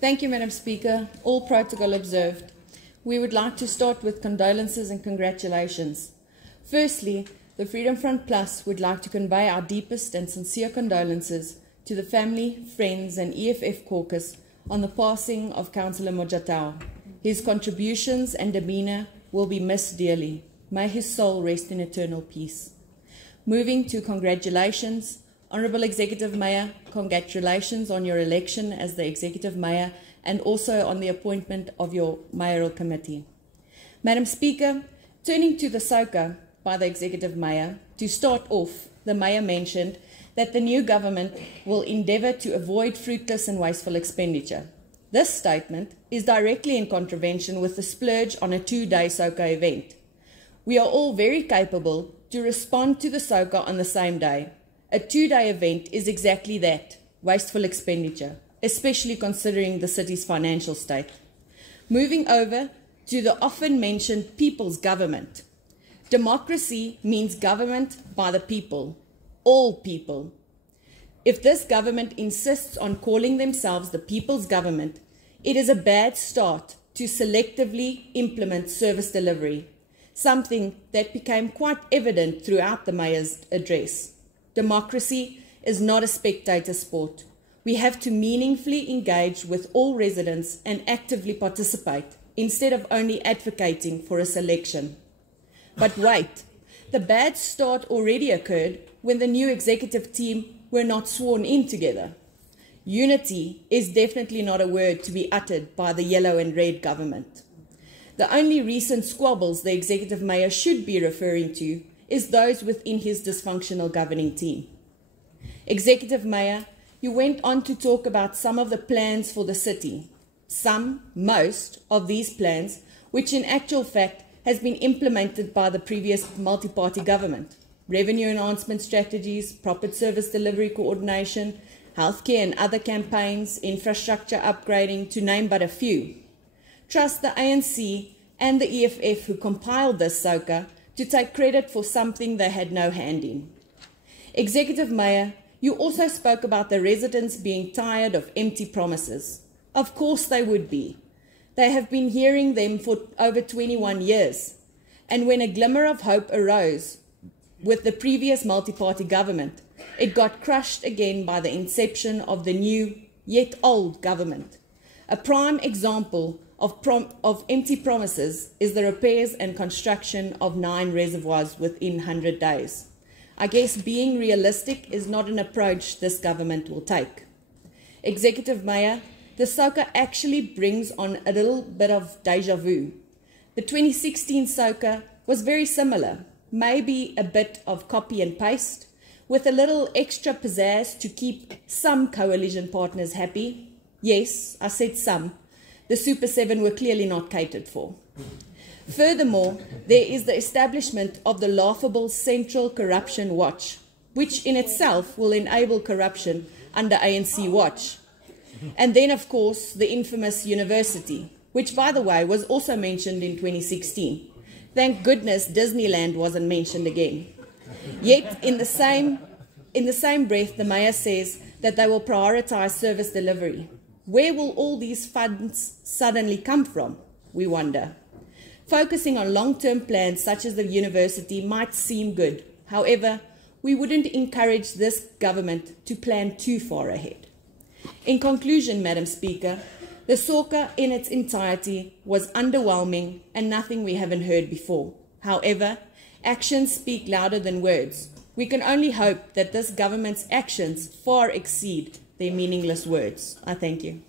Thank you, Madam Speaker. All protocol observed. We would like to start with condolences and congratulations. Firstly, the Freedom Front Plus would like to convey our deepest and sincere condolences to the family, friends and EFF caucus on the passing of Councillor Mojatau. His contributions and demeanour will be missed dearly. May his soul rest in eternal peace. Moving to congratulations, Honourable Executive Mayor, congratulations on your election as the Executive Mayor and also on the appointment of your mayoral committee. Madam Speaker, turning to the SOCA by the Executive Mayor, to start off, the Mayor mentioned that the new government will endeavour to avoid fruitless and wasteful expenditure. This statement is directly in contravention with the splurge on a 2-day SOCA event. We are all very capable to respond to the SOCA on the same day. A 2-day event is exactly that, wasteful expenditure, especially considering the city's financial state. Moving over to the often mentioned people's government. Democracy means government by the people, all people. If this government insists on calling themselves the people's government, it is a bad start to selectively implement service delivery, something that became quite evident throughout the Mayor's address. Democracy is not a spectator sport. We have to meaningfully engage with all residents and actively participate, instead of only advocating for a selection. But wait, the bad start already occurred when the new executive team were not sworn in together. Unity is definitely not a word to be uttered by the yellow and red government. The only recent squabbles the Executive Mayor should be referring to is those within his dysfunctional governing team. Executive Mayor, you went on to talk about some of the plans for the city. Most of these plans, which in actual fact has been implemented by the previous multi-party government. Revenue enhancement strategies, proper service delivery coordination, healthcare and other campaigns, infrastructure upgrading, to name but a few. Trust the ANC and the EFF who compiled this SOCA to take credit for something they had no hand in. Executive Mayor, you also spoke about the residents being tired of empty promises. Of course they would be. They have been hearing them for over 21 years. And when a glimmer of hope arose with the previous multi-party government, it got crushed again by the inception of the new, yet old government. A prime example of empty promises is the repairs and construction of 9 reservoirs within 100 days. I guess being realistic is not an approach this government will take. Executive Mayor, the SOCA actually brings on a little bit of déjà vu. The 2016 SOCA was very similar, maybe a bit of copy and paste, with a little extra pizzazz to keep some coalition partners happy. Yes, I said some. The Super 7 were clearly not catered for. Furthermore, there is the establishment of the laughable Central Corruption Watch, which in itself will enable corruption under ANC watch. And then, of course, the infamous university, which, by the way, was also mentioned in 2016. Thank goodness Disneyland wasn't mentioned again. Yet, in the same breath, the Mayor says that they will prioritise service delivery. Where will all these funds suddenly come from, we wonder? Focusing on long-term plans such as the university might seem good. However, we wouldn't encourage this government to plan too far ahead. In conclusion, Madam Speaker, the SOCA in its entirety was underwhelming and nothing we haven't heard before. However, actions speak louder than words. We can only hope that this government's actions far exceed their meaningless words. I thank you.